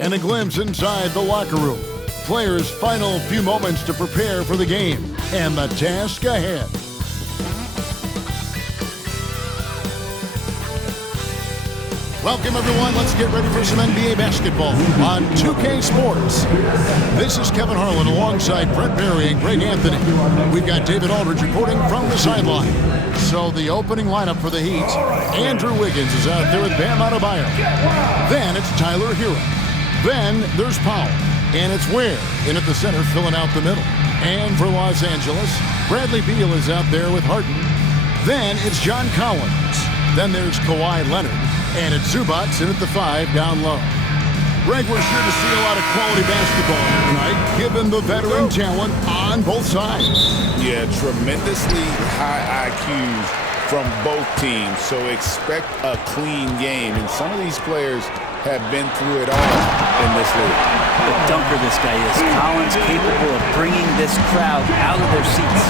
And a glimpse inside the locker room. Players' final few moments to prepare for the game and the task ahead. Welcome, everyone. Let's get ready for some NBA basketball on 2K Sports. This is Kevin Harlan alongside Brent Barry and Greg Anthony. We've got David Aldridge reporting from the sideline. So the opening lineup for the Heat, Andrew Wiggins is out there with Bam Adebayo. Then it's Tyler Hero. Then there's Powell. And it's Ware in at the center filling out the middle. And for Los Angeles, Bradley Beal is out there with Harden. Then it's John Collins. Then there's Kawhi Leonard. And it's Zubac in at the 5 down low. Greg, we're sure to see a lot of quality basketball tonight, given the veteran talent on both sides. Yeah, tremendously high IQs from both teams, so expect a clean game. And some of these players have been through it all in this league. The dunker this guy is. Collins capable of bringing this crowd out of their seats.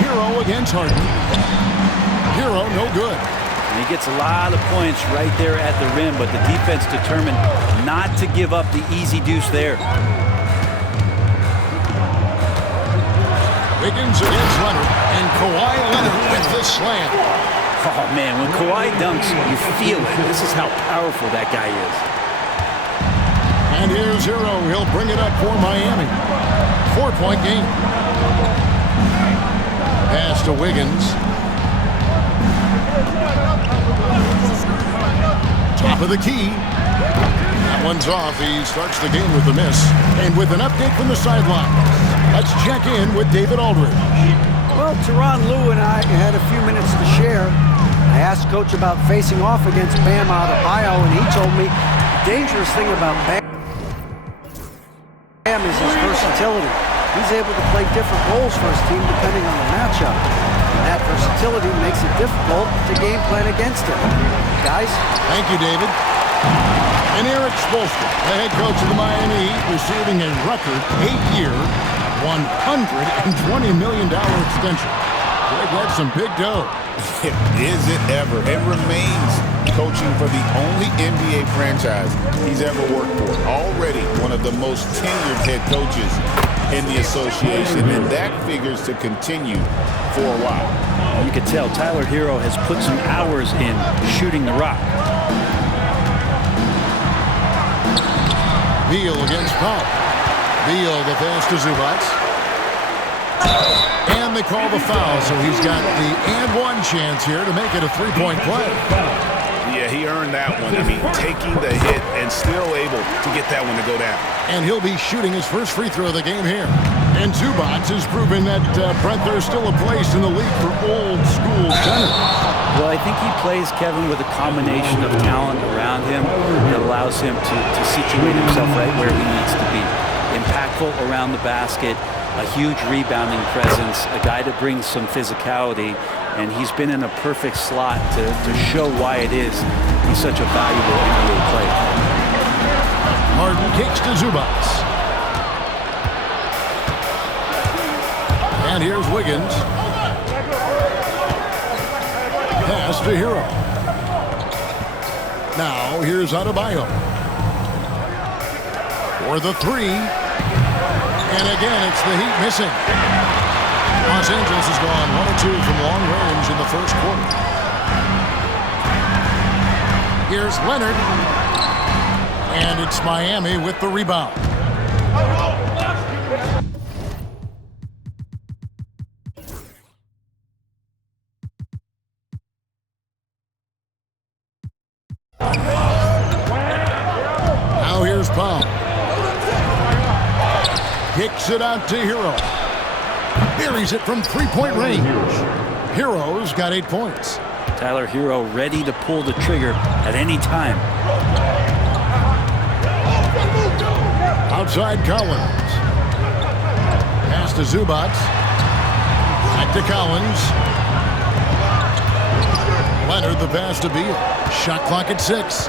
Hero against Harden. Hero, no good. And he gets a lot of points right there at the rim, but the defense determined not to give up the easy deuce there. Wiggins against Leonard, and Kawhi Leonard with the slam. Oh, man, when Kawhi dunks, you feel it. This is how powerful that guy is. And here's Hero. He'll bring it up for Miami. 4-point game. Pass to Wiggins. Top of the key. That one's off. He starts the game with a miss. And with an update from the sideline, let's check in with David Aldridge. Well, Tyronn Lue and I had a few minutes to share. I asked Coach about facing off against Bam Adebayo, and he told me the dangerous thing about Bam is his versatility. He's able to play different roles for his team depending on the matchup. And that versatility makes it difficult to game plan against him. Guys? Thank you, David. And Erik Spoelstra, the head coach of the Miami Heat, receiving a record 8-year, $120 million extension. Greg, that's some big dough. Is it ever? It remains coaching for the only NBA franchise he's ever worked for. Already one of the most tenured head coaches in the association, and that figures to continue for a while. You can tell Tyler Hero has put some hours in shooting the rock. Beal against Powell. Beal the pass to Zubac. And they call the foul, so he's got the and one chance here to make it a three-point play. Yeah, he earned that one. I mean, taking the hit and still able to get that one to go down. And he'll be shooting his first free throw of the game here. And Zubac has proven that, Brent, there's still a place in the league for old-school centers. Well, I think he plays, Kevin, with a combination of talent around him that allows him to situate himself right where he needs to be. Impactful around the basket, a huge rebounding presence, a guy that brings some physicality, and he's been in a perfect slot to show why it is he's such a valuable NBA player. Harden kicks to Zubac. And here's Wiggins. Pass to Hero. Now here's Adebayo. For the three. And again, it's the Heat missing. Los Angeles has gone 1 of 2 from long range in the first quarter. Here's Leonard. And it's Miami with the rebound. Now here's Powell. Kicks it out to Hero. Buries it from three-point range. Hero's got 8 points. Tyler Hero ready to pull the trigger at any time. Outside Collins. Pass to Zubac. Back to Collins. Leonard the pass to Beal. Shot clock at 6.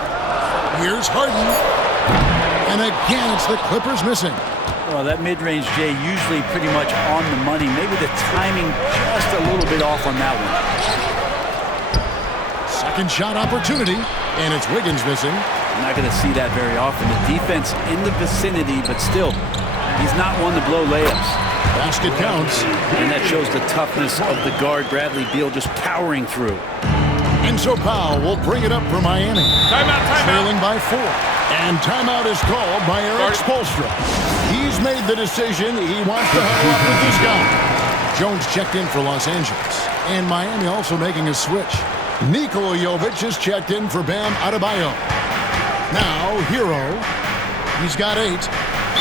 Here's Harden. And again, it's the Clippers missing. Well, that mid-range, Jay, usually pretty much on the money. Maybe the timing just a little bit off on that one. Second shot opportunity, and it's Wiggins missing. I'm not going to see that very often. The defense in the vicinity, but still, he's not one to blow layups. Basket counts. And that shows the toughness of the guard, Bradley Beal, just powering through. Enzo Powell will bring it up for Miami. Timeout. Trailing by 4. And timeout is called by Eric Spoelstra. He's made the decision. He wants to huddle up with this guy. Jones checked in for Los Angeles. And Miami also making a switch. Nikola Jovic is checked in for Bam Adebayo. Now, Hero. He's got 8.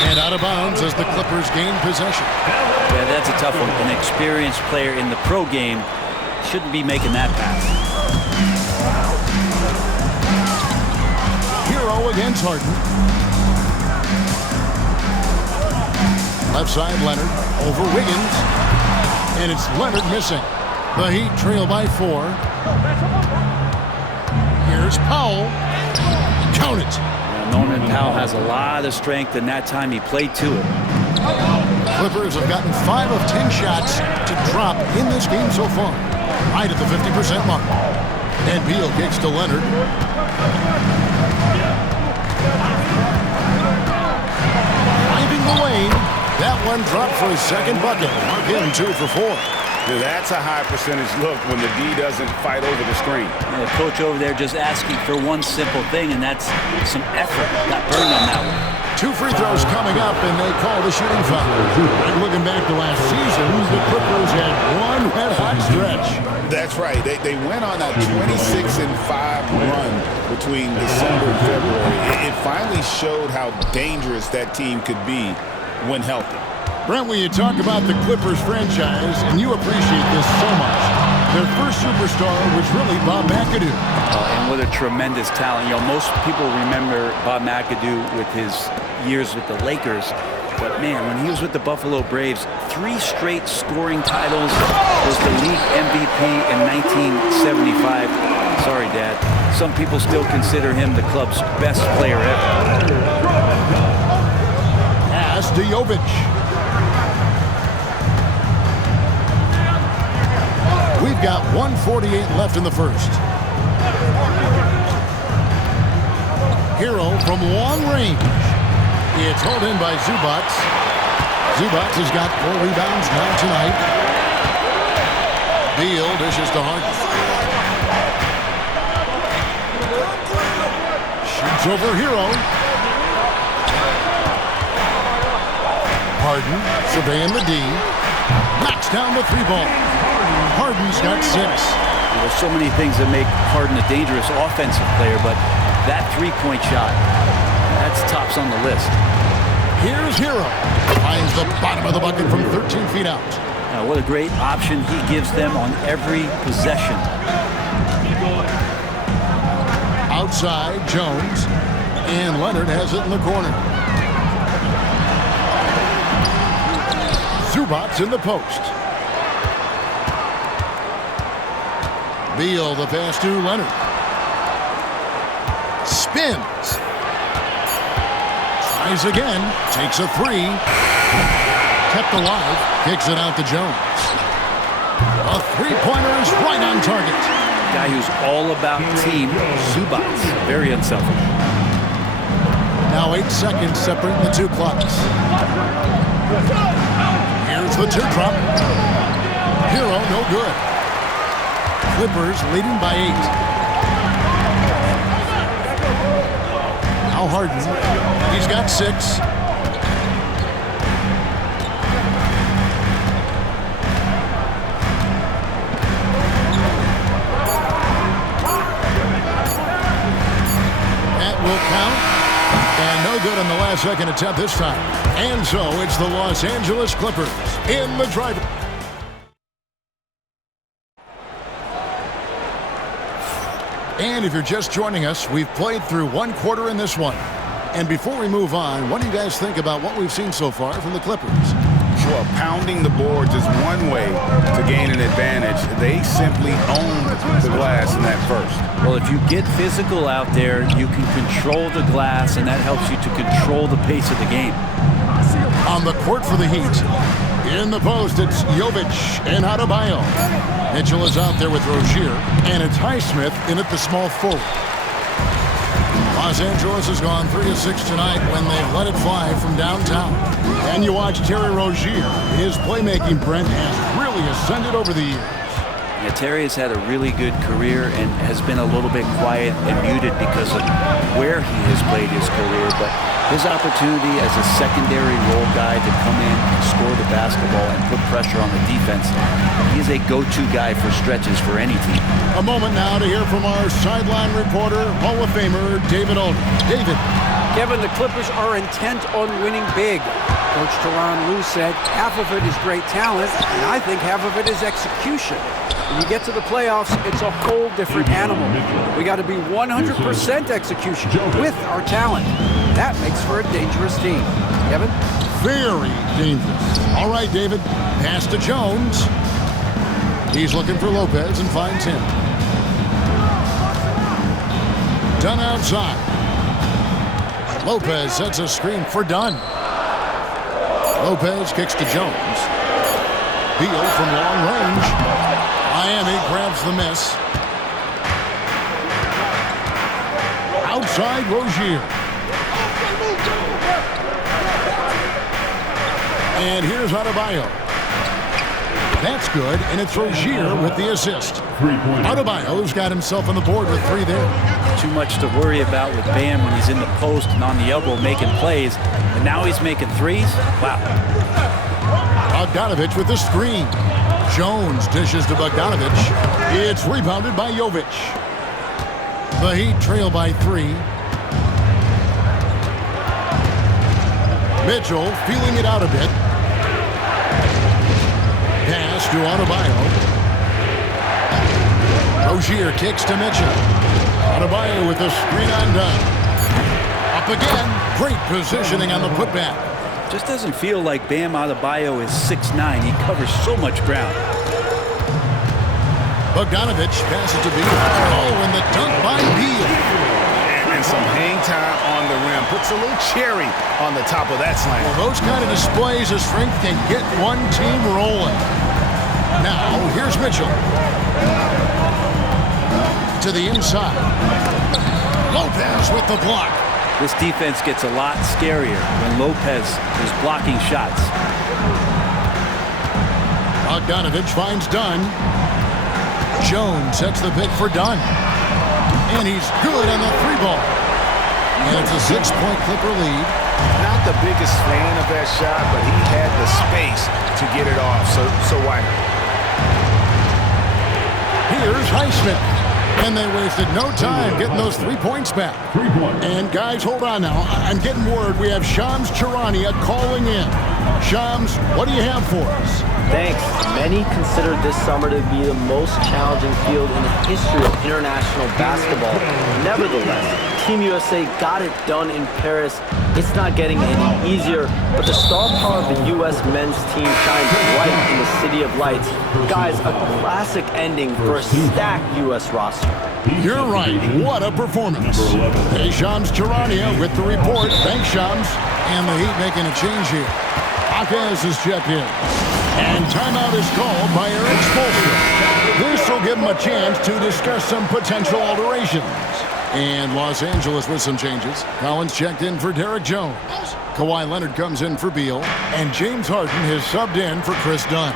And out of bounds as the Clippers gain possession. Yeah, that's a tough one. An experienced player in the pro game shouldn't be making that pass. Hero against Harden. Left side, Leonard over Wiggins. And it's Leonard missing. The Heat trail by 4. Here's Powell. Count it. Norman Powell has a lot of strength, and that time he played to it. Clippers have gotten 5 of 10 shots to drop in this game so far. Right at the 50% mark. And Beal kicks to Leonard. Driving the lane. That one dropped for his second bucket. Mark him 2 for 4. That's a high percentage look when the D doesn't fight over the screen. The coach over there just asking for one simple thing, and that's some effort. Got burned on that one. 2 free throws coming up, and they call the shooting foul. And looking back to last season, the Clippers had one red-hot stretch. That's right. They went on a 26-5 run between December and February. It finally showed how dangerous that team could be when healthy. Brent, when you talk about the Clippers franchise, and you appreciate this so much, their first superstar was really Bob McAdoo. And what a tremendous talent. You know, most people remember Bob McAdoo with his years with the Lakers. But, man, when he was with the Buffalo Braves, 3 straight scoring titles, was the league MVP in 1975. Sorry, Dad. Some people still consider him the club's best player ever. Pass to Jovic. We've got 1:48 left in the first. Hero from long range. It's held in by Zubac. Zubac has got 4 rebounds now tonight. Beal dishes to Harden. Shoots over Hero. Harden surveying the D. Knocks down the 3-ball. Harden's got 6. There's so many things that make Harden a dangerous offensive player, but that 3-point shot, that's tops on the list. Here's Hero. Finds the bottom of the bucket from 13 feet out. What a great option he gives them on every possession. Outside, Jones. And Leonard has it in the corner. Zubac in the post. Beal, the pass to Leonard. Spins. Tries again. Takes a 3. Kept alive. Kicks it out to Jones. A 3-pointer is right on target. Guy who's all about team, Zubac. Very unselfish. Now 8 seconds separating the 2 clocks. Here's the teardrop. Hero, no good. Clippers leading by 8. Now Harden. He's got 6. That will count. And no good on the last second attempt this time. And so it's the Los Angeles Clippers in the driver. And if you're just joining us, we've played through 1 quarter in this one. And before we move on, what do you guys think about what we've seen so far from the Clippers? Well, pounding the boards is one way to gain an advantage. They simply owned the glass in that first. Well, if you get physical out there, you can control the glass, and that helps you to control the pace of the game. On the court for the Heat, In the post, it's Jovic and Adebayo. Mitchell is out there with Rozier, and it's Highsmith in at the small forward. Los Angeles has gone 3 of 6 tonight when they've let it fly from downtown. And you watch Terry Rozier. His playmaking, Brent, has really ascended over the years. Yeah, Terry has had a really good career and has been a little bit quiet and muted because of where he has played his career. But his opportunity as a secondary role guy to come in and score the basketball and put pressure on the defense, he's a go-to guy for stretches for any team. A moment now to hear from our sideline reporter, Hall of Famer David Aldridge. David. Kevin, the Clippers are intent on winning big. Coach Tyronn Lue said half of it is great talent, and I think half of it is execution. When you get to the playoffs, it's a whole different animal. We got to be 100% execution with our talent. That makes for a dangerous team. Kevin? Very dangerous. All right, David. Pass to Jones. He's looking for Lopez and finds him. Dunn outside. Lopez sets a screen for Dunn. Lopez kicks to Jones. Beal from long range. Miami grabs the miss. Outside Rozier. And here's Adebayo. That's good, and it's Rozier with the assist. Adebayo's got himself on the board with 3 there. Too much to worry about with Bam when he's in the post and on the elbow making plays. And now he's making threes? Wow. Bogdanovich with the screen. Jones dishes to Bogdanovich. It's rebounded by Jovic. The Heat trail by 3. Mitchell feeling it out a bit. Pass to Adebayo. Rozier kicks to Mitchell. Adebayo with the screen on Dunn. Up again. Great positioning on the putback. Just doesn't feel like Bam Adebayo is 6'9". He covers so much ground. Bogdanovich passes to Beal. Oh, and the dunk by Beal. And some hang time on the rim. Puts a little cherry on the top of that slam. Well, those kind of displays of strength can get one team rolling. Now, here's Mitchell. To the inside. Lopez with the block. This defense gets a lot scarier when Lopez is blocking shots. Bogdanovich finds Dunn. Jones sets the pick for Dunn. And he's good on the 3-ball. And it's a 6-point Clipper lead. Not the biggest fan of that shot, but he had the space to get it off, so why not? Here's Highsmith. And they wasted no time getting those 3 points back. 3 points. And guys, hold on now. I'm getting word we have Shams Charania calling in. Shams, what do you have for us? Thanks. Many consider this summer to be the most challenging field in the history of international basketball. Nevertheless, Team USA got it done in Paris. It's not getting any easier, but the star power of the U.S. men's team shines bright in the City of Lights. Guys, a classic ending for a stacked U.S. roster. You're right. What a performance. Hey, Shams Charania with the report. Thanks, Shams. And the Heat making a change here. Jaquez is checked in. And timeout is called by Eric Spoelstra. This will give him a chance to discuss some potential alterations. And Los Angeles with some changes. Collins checked in for Derek Jones. Kawhi Leonard comes in for Beal. And James Harden has subbed in for Chris Dunn.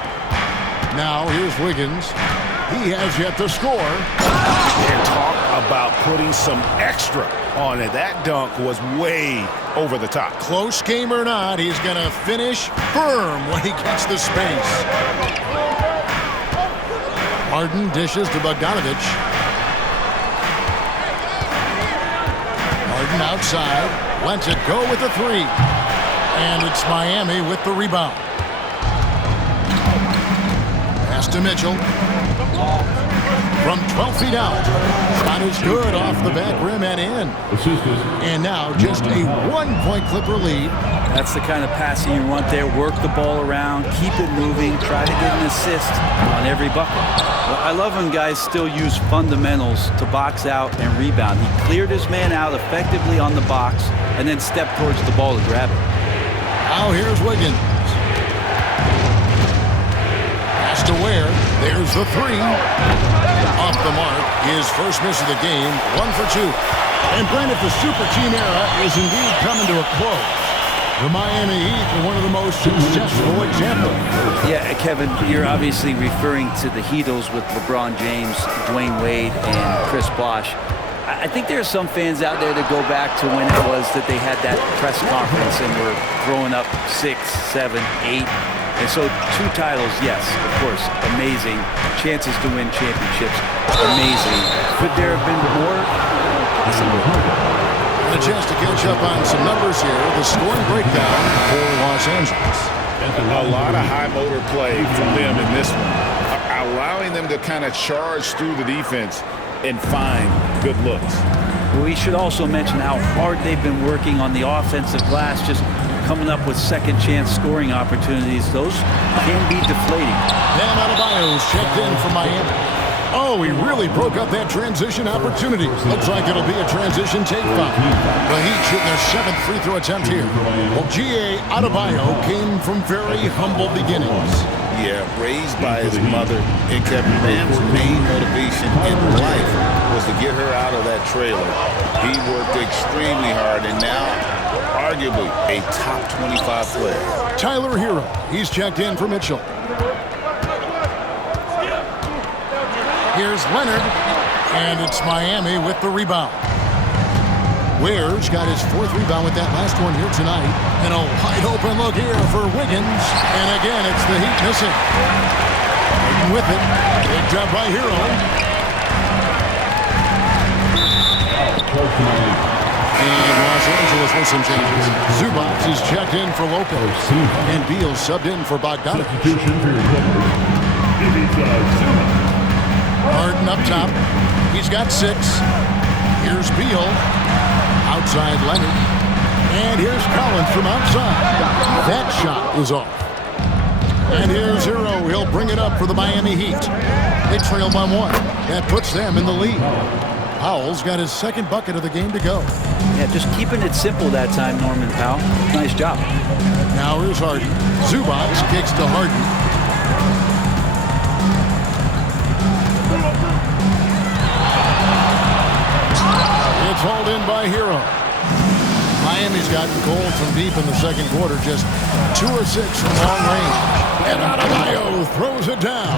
Now here's Wiggins. He has yet to score. And talk about putting some extra on it. That dunk was way over the top. Close game or not, he's going to finish firm when he gets the space. Harden dishes to Bogdanovich. Harden outside. Lets it go with the 3. And it's Miami with the rebound. Pass to Mitchell. From 12 feet out. Shot is good off the back rim and in. And now just a 1-point Clipper lead. That's the kind of passing you want there. Work the ball around, keep it moving, try to get an assist on every bucket. Well, I love when guys still use fundamentals to box out and rebound. He cleared his man out effectively on the box and then stepped towards the ball to grab it. Now here's Wiggins. to Ware. There's the three. Off the mark. His first miss of the game. 1 for 2. And Brent, if the super team era is indeed coming to a close, the Miami Heat are one of the most successful examples. Yeah, Kevin, you're obviously referring to the Heatles with LeBron James, Dwayne Wade, and Chris Bosh. I think there are some fans out there that go back to when it was that they had that press conference and were throwing up 6, 7, 8. And so 2 titles, yes, of course, amazing. Chances to win championships, amazing. Could there have been more? Possibly. A chance to catch up on some numbers here. The scoring breakdown for Los Angeles. A lot of high motor play from them in this one, allowing them to kind of charge through the defense and find good looks. We should also mention how hard they've been working on the offensive glass, just coming up with second chance scoring opportunities. Those can be deflating. Bam Adebayo's checked in for Miami. Oh, he really broke up that transition opportunity. Looks like it'll be a transition take foul. The Heat shooting their 7th free throw attempt here. Well, G.A. Adebayo came from very humble beginnings. Yeah, raised by his mother, and Kevin Bam's main motivation in life was to get her out of that trailer. He worked extremely hard, and now, arguably, a top 25 player. Tyler Hero, he's checked in for Mitchell. Here's Leonard, and it's Miami with the rebound. Ware's got his 4th rebound with that last one here tonight. And a wide open look here for Wiggins. And again, it's the Heat missing. Harden with it. Big job by Hero. And Los Angeles with some changes. Zubac is checked in for Lopez. And Beal subbed in for Bogdanovic. Harden up top. He's got 6. Here's Beal. Outside Leonard. And here's Collins from outside. That shot is off. And here's Hero. He'll bring it up for the Miami Heat. They trail by 1. That puts them in the lead. Powell's got his 2nd bucket of the game to go. Yeah, just keeping it simple that time, Norman Powell. Nice job. Now here's Harden. Zubac kicks to Harden. It's hauled in by Hero. Miami's gotten cold from deep in the 2nd quarter, just 2 or 6 from long range. And Adebayo throws it down.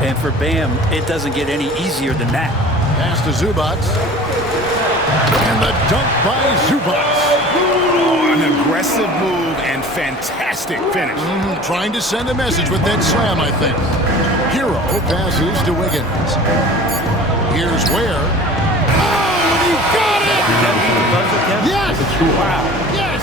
And for Bam, it doesn't get any easier than that. Pass to Zubac. And the dunk by Zubac. Oh, an aggressive move and fantastic finish. Trying to send a message with that slam, I think. Hero passes to Wiggins. Here's Ware. Yes! Wow. Yes!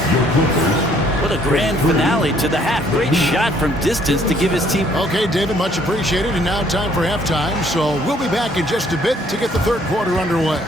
What a grand finale to the half. Great shot from distance to give his team. Okay, David, much appreciated. And now time for halftime. So we'll be back in just a bit to get the 3rd quarter underway.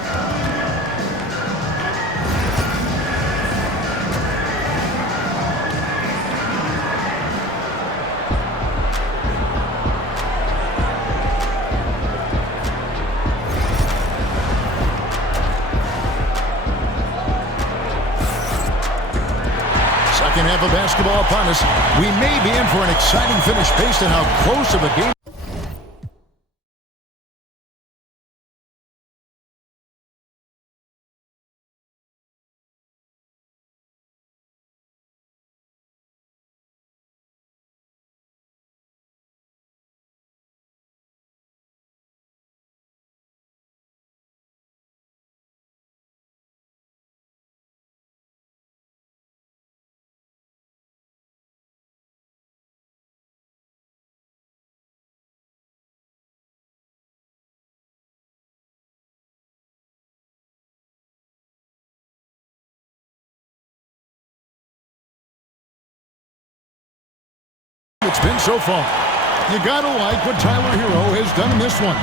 Second half of basketball upon us. We may be in for an exciting finish based on how close of a game. It's been so far. You gotta like what Tyler Hero has done in this one.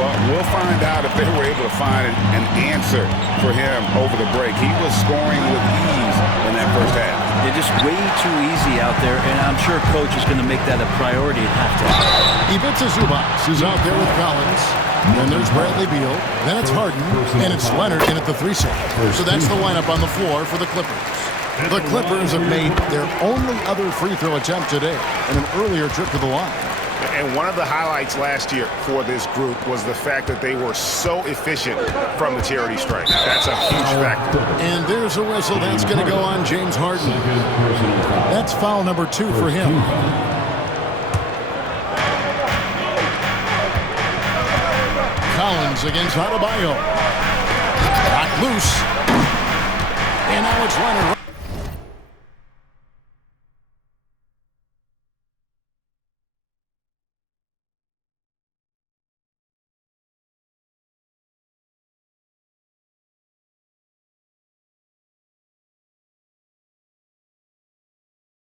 Well, we'll find out if they were able to find an answer for him over the break. He was scoring with ease in that first half. They're just way too easy out there, and I'm sure Coach is going to make that a priority at halftime. Ivica Zubac is out there with Collins. Then there's Bradley Beal. Then it's Harden. And it's Leonard in at the 3 slot. So that's the lineup on the floor for the Clippers. The Clippers have made their only other free throw attempt today in an earlier trip to the line. And one of the highlights last year for this group was the fact that they were so efficient from the charity stripe. That's a huge factor. And there's a whistle. That's going to go on James Harden. That's foul number 2 for him. Collins against Adebayo. Got loose. And now it's Leonard.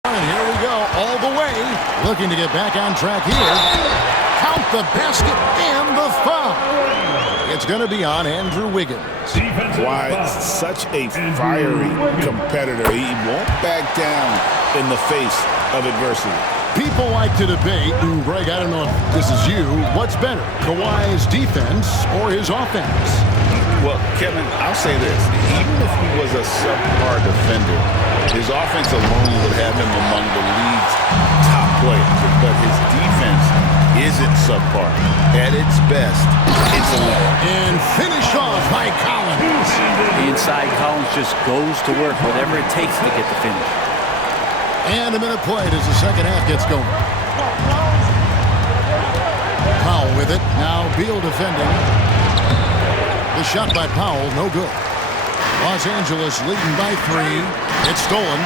And here we go, all the way. Looking to get back on track here. Count the basket and the foul. It's going to be on Andrew Wiggins. Why, such a fiery competitor. He won't back down in the face of adversity. People like to debate, and Greg, I don't know if this is you, what's better, Kawhi's defense or his offense? Well, Kevin, I'll say this. Even if he was a subpar defender, his offense alone would have him among the league's top players. But his defense isn't subpar. At its best, it's elite. And finish off by Collins. The inside Collins just goes to work, whatever it takes to get the finish. And a minute played as the second half gets going. Powell with it. Now Beal defending. The shot by Powell, no good. Los Angeles leading by 3. It's stolen.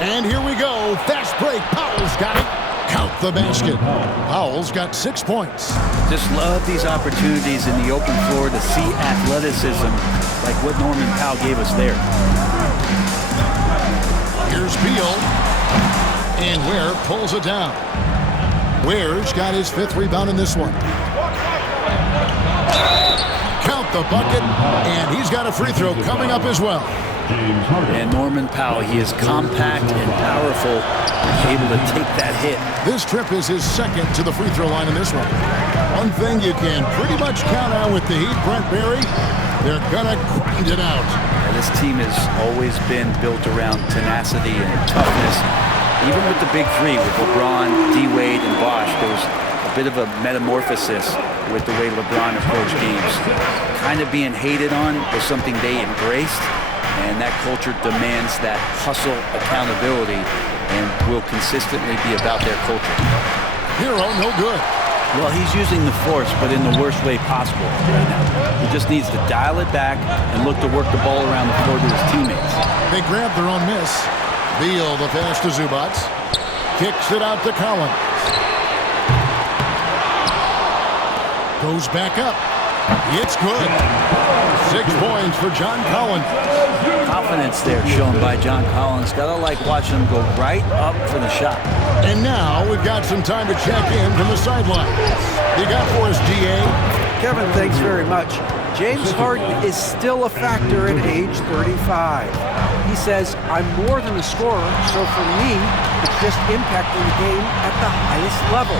And here we go. Fast break. Powell's got it. Count the basket. Powell's got 6 points. Just love these opportunities in the open floor to see athleticism like what Norman Powell gave us there. Here's Beal. And Ware pulls it down. Ware's got his 5th rebound in this one. Count the bucket, and he's got a free throw coming up as well. And Norman Powell, he is compact and powerful, able to take that hit. This trip is his 2nd to the free throw line in this one. One thing you can pretty much count on with the Heat, Brent Barry, they're going to grind it out. And this team has always been built around tenacity and toughness. Even with the big 3, with LeBron, D-Wade, and Bosh, there was a bit of a metamorphosis with the way LeBron approached games. Kind of being hated on was something they embraced, and that culture demands that hustle accountability and will consistently be about their culture. Hero, no good. Well, he's using the force, but in the worst way possible right now. He just needs to dial it back and look to work the ball around the floor to his teammates. They grab their own miss. Beal, the pass to Zubac. Kicks it out to Collins. Goes back up. It's good. 6 points for John Collins. Confidence there shown by John Collins. Gotta like watching him go right up for the shot. And now we've got some time to check in from the sideline. You got for us, GA? Kevin, thanks very much. James Harden is still a factor at age 35. He says, I'm more than a scorer, so for me, it's just impacting the game at the highest level.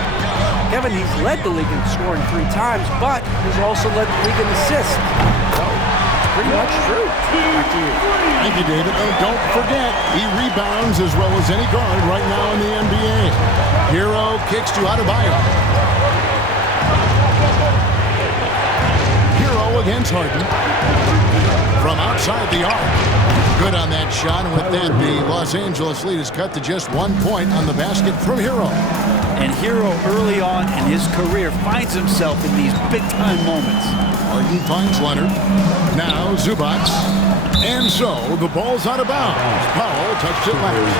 Kevin, he's led the league in scoring 3 times, but he's also led the league in assists. So, pretty much true. Back to you. Thank you, David. And don't forget, he rebounds as well as any guard right now in the NBA. Hero kicks to Adebayo. Hero against Harden. From outside the arc. Good on that shot, and with that, the Los Angeles lead is cut to just 1 point on the basket from Hero. And Hero, early on in his career, finds himself in these big-time moments. Harden finds Leonard. Now Zubac. And so, the ball's out of bounds. Powell touched it last.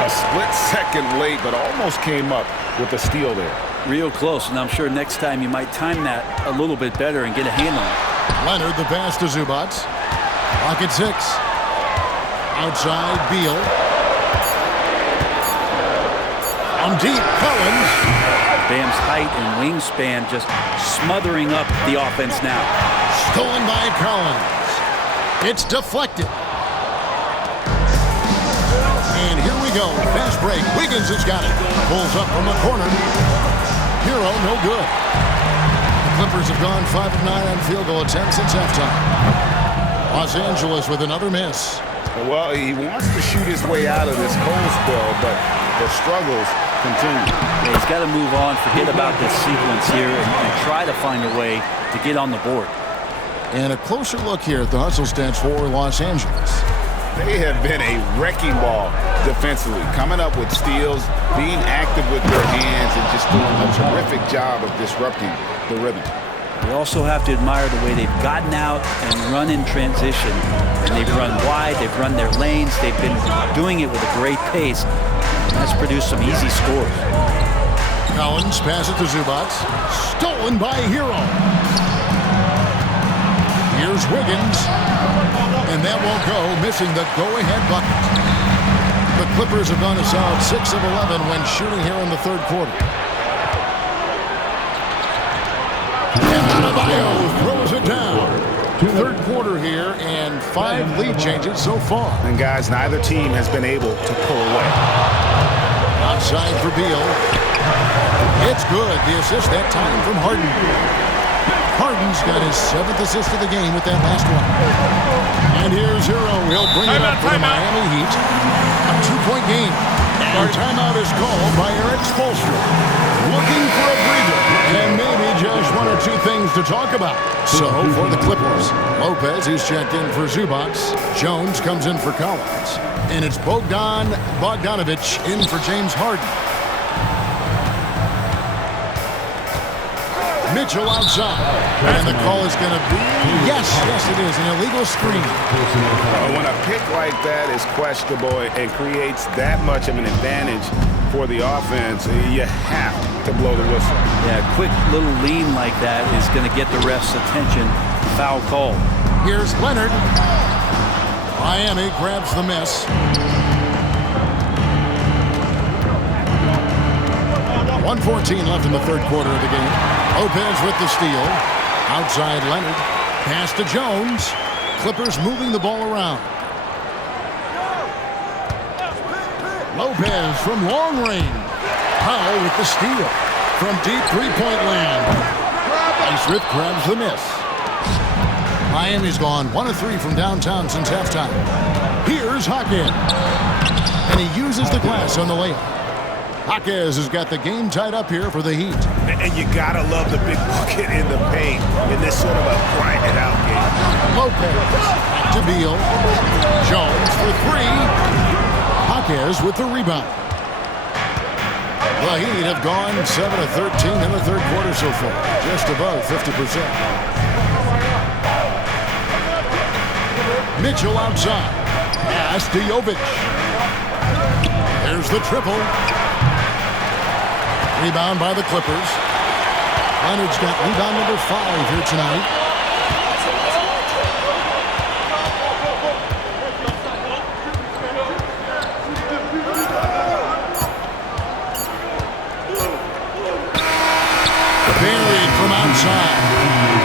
A split second late, but almost came up with a steal there. Real close, and I'm sure next time you might time that a little bit better and get a hand on it. Leonard, the pass to Zubac. Pocket 6. Outside, Beal. On deep, Collins. Bam's height and wingspan just smothering up the offense now. Stolen by Collins. It's deflected. And here we go. Fast break. Wiggins has got it. Pulls up from the corner. Hero, no good. The Clippers have gone 5 of 9 on field goal attempts since halftime. Los Angeles with another miss. Well, he wants to shoot his way out of this cold spell, but the struggles continue. Yeah, he's got to move on, forget about this sequence here, and try to find a way to get on the board. And a closer look here at the hustle stats for Los Angeles. They have been a wrecking ball defensively, coming up with steals, being active with their hands, and just doing a terrific job of disrupting the rhythm. We also have to admire the way they've gotten out and run in transition. And they've run wide, they've run their lanes, they've been doing it with a great pace. And that's produced some easy scores. Collins pass it to Zubac. Stolen by Hero. Here's Wiggins. And that won't go, missing the go-ahead bucket. The Clippers have gone a solid 6 of 11 when shooting here in the third quarter. And Adebayo throws it down. Third quarter here and 5 lead changes so far. And guys, neither team has been able to pull away. Outside for Beal. It's good. The assist that time from Harden. Harden's got his 7th assist of the game with that last one. And here's Hero. He'll bring it up for the Miami Heat. A 2-point game. Our timeout is called by Eric Spoelstra. Looking for a breather and maybe just 1 or 2 things to talk about. So for the Clippers, Lopez, he's checked in for Zubac. Jones comes in for Collins. And it's Bogdan Bogdanović in for James Harden. Mitchell outside. And the call is going to be, yes, it is, an illegal screen. When a pick like that is questionable and creates that much of an advantage for the offense, you have to blow the whistle. Yeah, a quick little lean like that is going to get the ref's attention. Foul call. Here's Leonard. Miami grabs the miss. 1:14 left in the third quarter of the game. Lopez with the steal. Outside Leonard. Pass to Jones. Clippers moving the ball around. Lopez from long range. Powell with the steal. From deep three-point land. Smith grabs the miss. Miami's gone 1 of 3 from downtown since halftime. Here's Jaquez. And he uses the glass on the layup. Jaquez has got the game tied up here for the Heat. And you gotta love the big bucket in the paint in this sort of a grinded out game. Lopez back to Beal. Jones for 3. Jaquez with the rebound. The Heat have gone 7 of 13 in the third quarter so far, just above 50%. Mitchell outside. Pass to Jovic. There's the triple. Rebound by the Clippers. Leonard's got rebound number 5 here tonight. Buried from outside.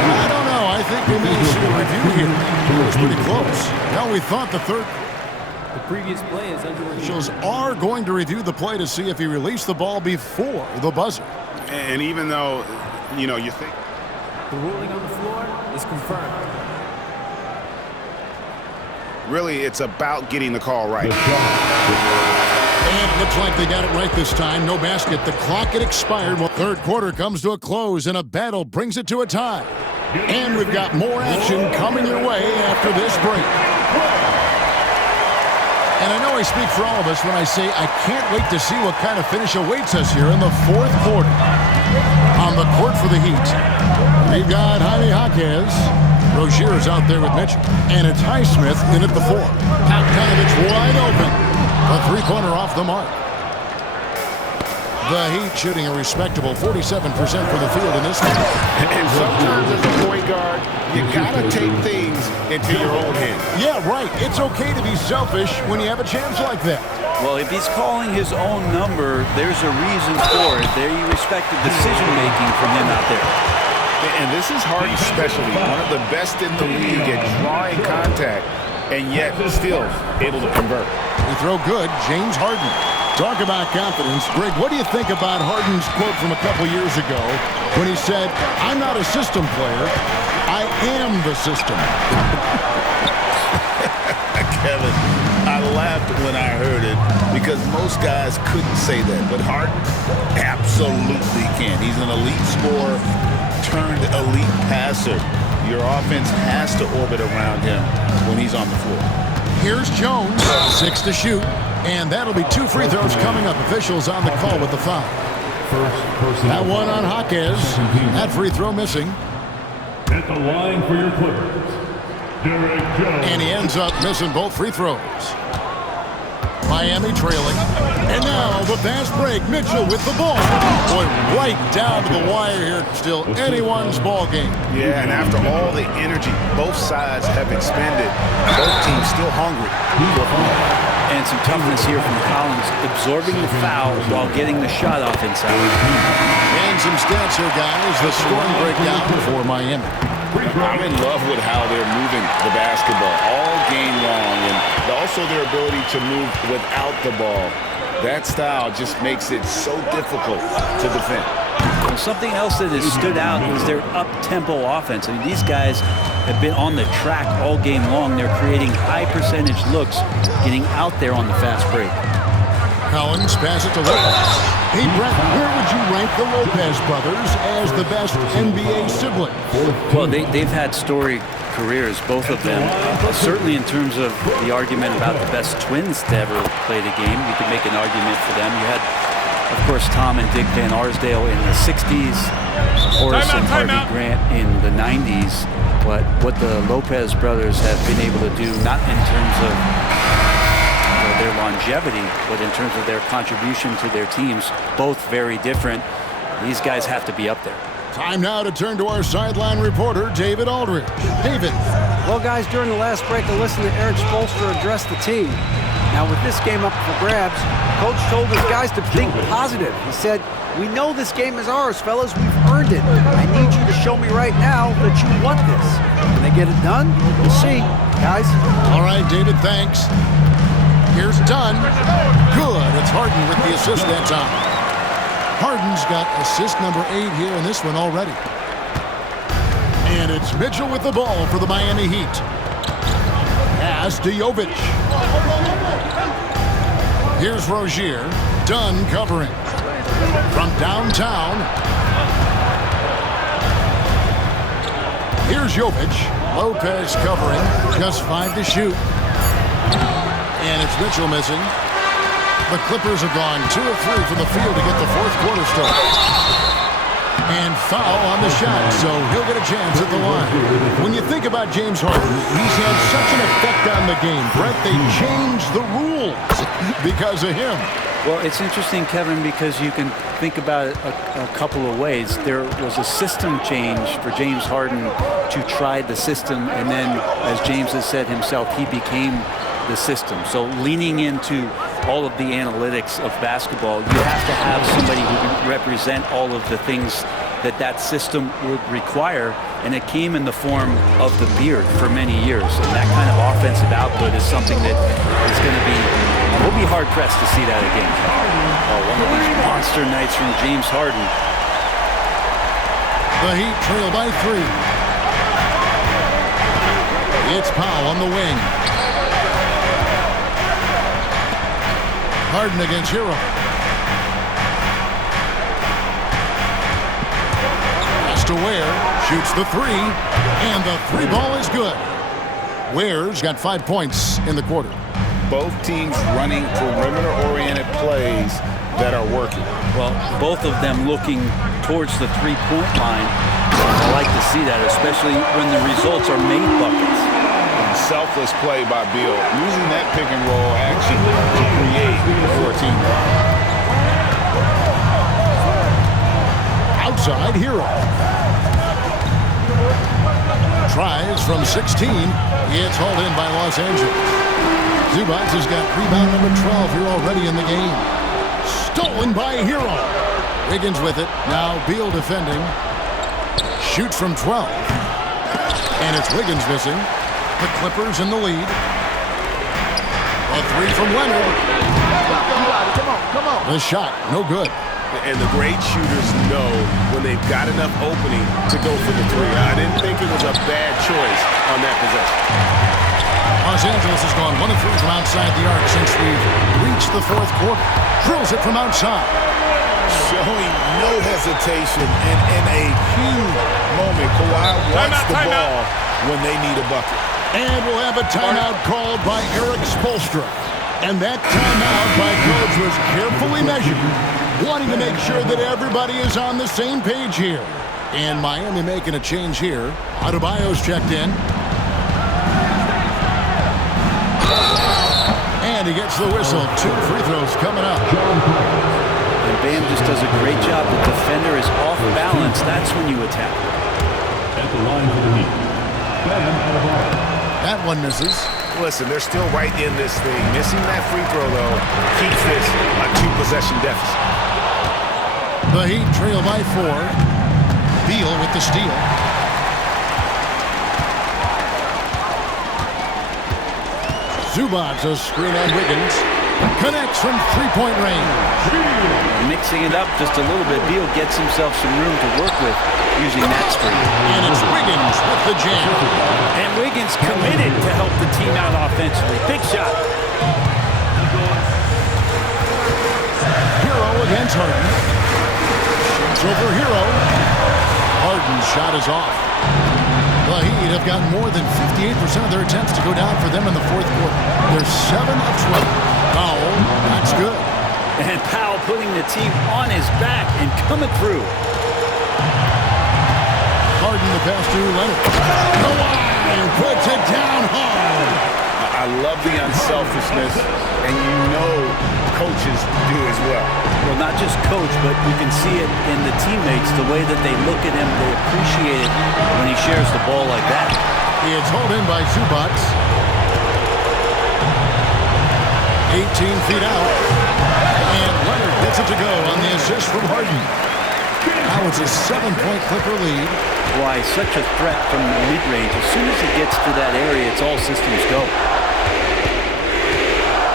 I don't know. I think we may see a review here. It was pretty close. Well, we thought the third. The previous play is under review. Officials are going to review the play to see if he released the ball before the buzzer. And even though, you think The ruling on the floor is confirmed. really it's about getting the call right. And it looks like they got it right this time. No basket. The clock had expired. Well, third quarter comes to a close, and a battle brings it to a tie. And we've got more action coming your way after this break. And I know I speak for all of us when I say I can't wait to see what kind of finish awaits us here in the fourth quarter. On the court for the Heat, we've got Jaime Jaquez. Rozier is out there with Mitchell. And it's Highsmith in at the 4. Bogdanović wide open. A three-pointer off the mark. The Heat shooting a respectable 47% from the field in this one. And sometimes as a point guard, you gotta take things into your own hands. Yeah, right. It's okay to be selfish when you have a chance like that. Well, if he's calling his own number, there's a reason for it. There you respect the decision-making from him out there. And this is Harden especially, one of the best in the league at drawing contact, and yet still able to convert. We throw good, James Harden. Talk about confidence. Greg, what do you think about Harden's quote from a couple years ago when he said, "I'm not a system player, I am the system"? Kevin, I laughed when I heard it because most guys couldn't say that. But Harden absolutely can. He's an elite scorer turned elite passer. Your offense has to orbit around him when he's on the floor. Here's Jones, 6 to shoot. And that'll be 2 free throws coming up. Officials on the call with the foul. That one on Jaquez. That free throw missing. At the line for your Clippers, Derek Jones. And he ends up missing both free throws. Miami trailing. And now the fast break. Mitchell with the ball. Boy, right down to the wire here. Still anyone's ball game. Yeah, and after all the energy both sides have expended, both teams still hungry. And some toughness here from Collins, absorbing the foul while getting the shot off inside. And some stats here, guys. The scoring breakdown for Miami. I'm in love with how they're moving the basketball all game long, and also their ability to move without the ball. That style just makes it so difficult to defend. And something else that has stood out is their up-tempo offense. I mean, these guys have been on the track all game long. They're creating high-percentage looks, getting out there on the fast break. Collins pass it to Lopez. Hey, Brett, where would you rank the Lopez brothers as the best NBA siblings? Well, they've had storied careers, both of them. Certainly in terms of the argument about the best twins to ever play the game, you could make an argument for them. You had, of course, Tom and Dick Van Arsdale in the 60s, Horace and Harvey Grant in the 90s. But what the Lopez brothers have been able to do, not in terms of their longevity, but in terms of their contribution to their teams, both very different. These guys have to be up there. Time now to turn to our sideline reporter, David Aldridge. David. Well, guys, during the last break, I listened to Eric Spoelstra address the team. Now, with this game up for grabs, Coach told his guys to think positive. He said, "We know this game is ours, fellas. We've earned it. I need you to show me right now that you want this." Can they get it done? We'll see, guys. All right, David, thanks. Here's Dunn. Good. It's Harden with the assist that time. Harden's got assist number 8 here in this one already. And it's Mitchell with the ball for the Miami Heat. Pass to Jovic. Here's Rozier. Dunn covering. From downtown. Here's Jovic. Lopez covering. Just 5 to shoot. And it's Mitchell missing. The Clippers have gone 2 of 3 from the field to get the fourth quarter started. And foul on the shot, so he'll get a chance at the line. When you think about James Harden, he's had such an effect on the game. Brett, they changed the rules because of him. Well, it's interesting, Kevin, because you can think about it a couple of ways. There was a system change for James Harden to try the system, and then, as James has said himself, he became the system. So leaning into all of the analytics of basketball, you have to have somebody who can represent all of the things that system would require, and it came in the form of the beard for many years. And that kind of offensive output is something that is going to be, we'll be hard-pressed to see that again. One of these monster nights from James Harden. The Heat trail by 3. It's Powell on the wing. Harden against Hero. Pass to Ware. Shoots the 3. And the 3 ball is good. Ware's got 5 points in the quarter. Both teams running perimeter-oriented plays that are working. Well, both of them looking towards the three-point line. I like to see that, especially when the results are made buckets. Selfless play by Beal, using that pick and roll action to create for a team. Outside Hero. Tries from 16. It's hauled in by Los Angeles. Zubac has got rebound number 12 here already in the game. Stolen by Hero. Wiggins with it. Now Beal defending. Shoots from 12. And it's Wiggins missing. The Clippers in the lead. A 3 from Leonard. Come on. The shot, no good. And the great shooters know when they've got enough opening to go for the 3. I didn't think it was a bad choice on that possession. Los Angeles has gone 1 of 3 from outside the arc since we've reached the fourth quarter. Drills it from outside. Showing no hesitation, and in a huge moment, Kawhi wants the ball when they need a bucket. And we'll have a timeout called by Erik Spoelstra. And that timeout by coach was carefully measured, wanting to make sure that everybody is on the same page here. And Miami making a change here. Adebayo's checked in. And he gets the whistle. 2 free throws coming up. And Bam just does a great job. The defender is off balance. That's when you attack. At the line for the Heat, Bam Adebayo. That one misses. Listen, they're still right in this thing. Missing that free throw, though, keeps this a 2-possession deficit. The Heat trail by 4. Beal with the steal. Zubac, a screen on Wiggins. Connects from 3-point range. Mixing it up just a little bit, Beal gets himself some room to work with using that screen. And it's Wiggins with the jam. And Wiggins committed to help the team out offensively. Big shot. Hero against Harden. It's over Hero. Harden's shot is off. The Heat have gotten more than 58% of their attempts to go down for them in the fourth quarter. They're 7 of 12. Powell, that's good. And Powell putting the team on his back and coming through. Harden the pass to Leonard. Kawhi puts it down hard. I love the unselfishness, and you know coaches do as well. Well, not just coach, but you can see it in the teammates, the way that they look at him, they appreciate it when he shares the ball like that. It's hauled in by Zubac. 18 feet out. And Leonard gets it to go on the assist from Harden. Now it's a 7-point Clipper lead. Why, such a threat from the mid-range. As soon as he gets to that area, it's all systems go.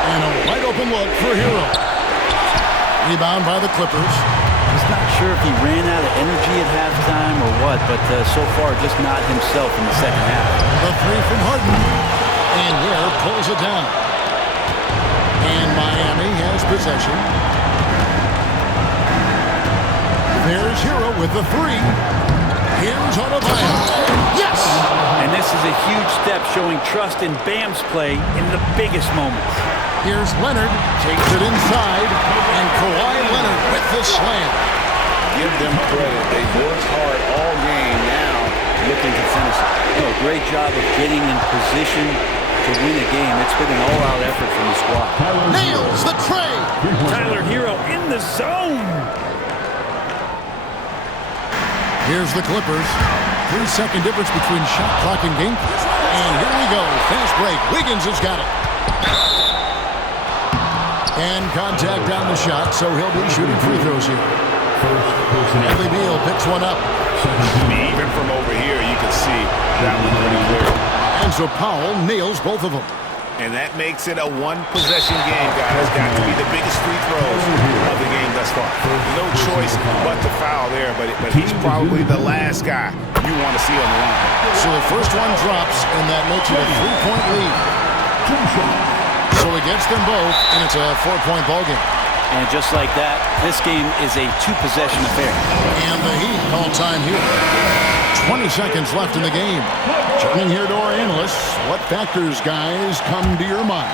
And a wide open look for Hero. Rebound by the Clippers. He's not sure if he ran out of energy at halftime or what, but so far just not himself in the second half. The 3 from Harden. And Ware pulls it down. And Miami has possession. There's Hero with the 3. Here's Adebayo. Yes! And this is a huge step showing trust in Bam's play in the biggest moments. Here's Leonard. Takes it inside. And Kawhi Leonard with the slam. Give them credit. They worked hard all game, now looking to finish it. Oh, great job of getting in position to win a game. It's been an all-out effort from the squad. Nails the tray. Tyler Hero in the zone. Here's the Clippers. 3-second difference between shot clock and game. And here we go. Fast break. Wiggins has got it. And contact on the shot, so he'll be shooting free throws here. Bradley Beal picks one up. Even from over here, you can see that one pretty clear. And so Powell nails both of them. And that makes it a 1-possession game, guys. Got to be the biggest free throws of the game thus far. No choice but to foul there, but he's probably the last guy you want to see on the line. So the first one drops, and that makes it a 3-point lead. So he gets them both, and it's a 4-point ballgame. And just like that, this game is a 2-possession affair. And the Heat call time here. 20 seconds left in the game. Turning here to our analysts. What factors, guys, come to your mind?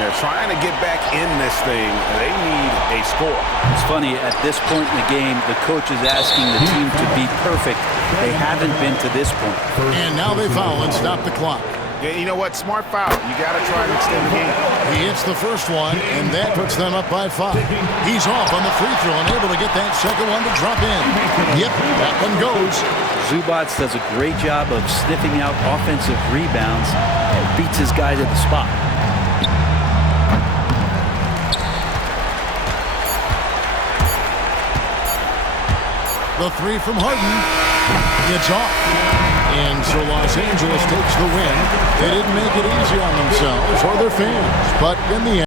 They're trying to get back in this thing. They need a score. It's funny, at this point in the game, the coach is asking the team to be perfect. They haven't been to this point. And now they foul and stop the clock. Yeah, you know what? Smart foul. You got to try and extend the game. He hits the first one, and that puts them up by 5. He's off on the free throw and able to get that second one to drop in. Yep, that one goes. Zubac does a great job of sniffing out offensive rebounds and beats his guy to the spot. The 3 from Harden. It's off. And so Los Angeles takes the win. They didn't make it easy on themselves or their fans, but in the end,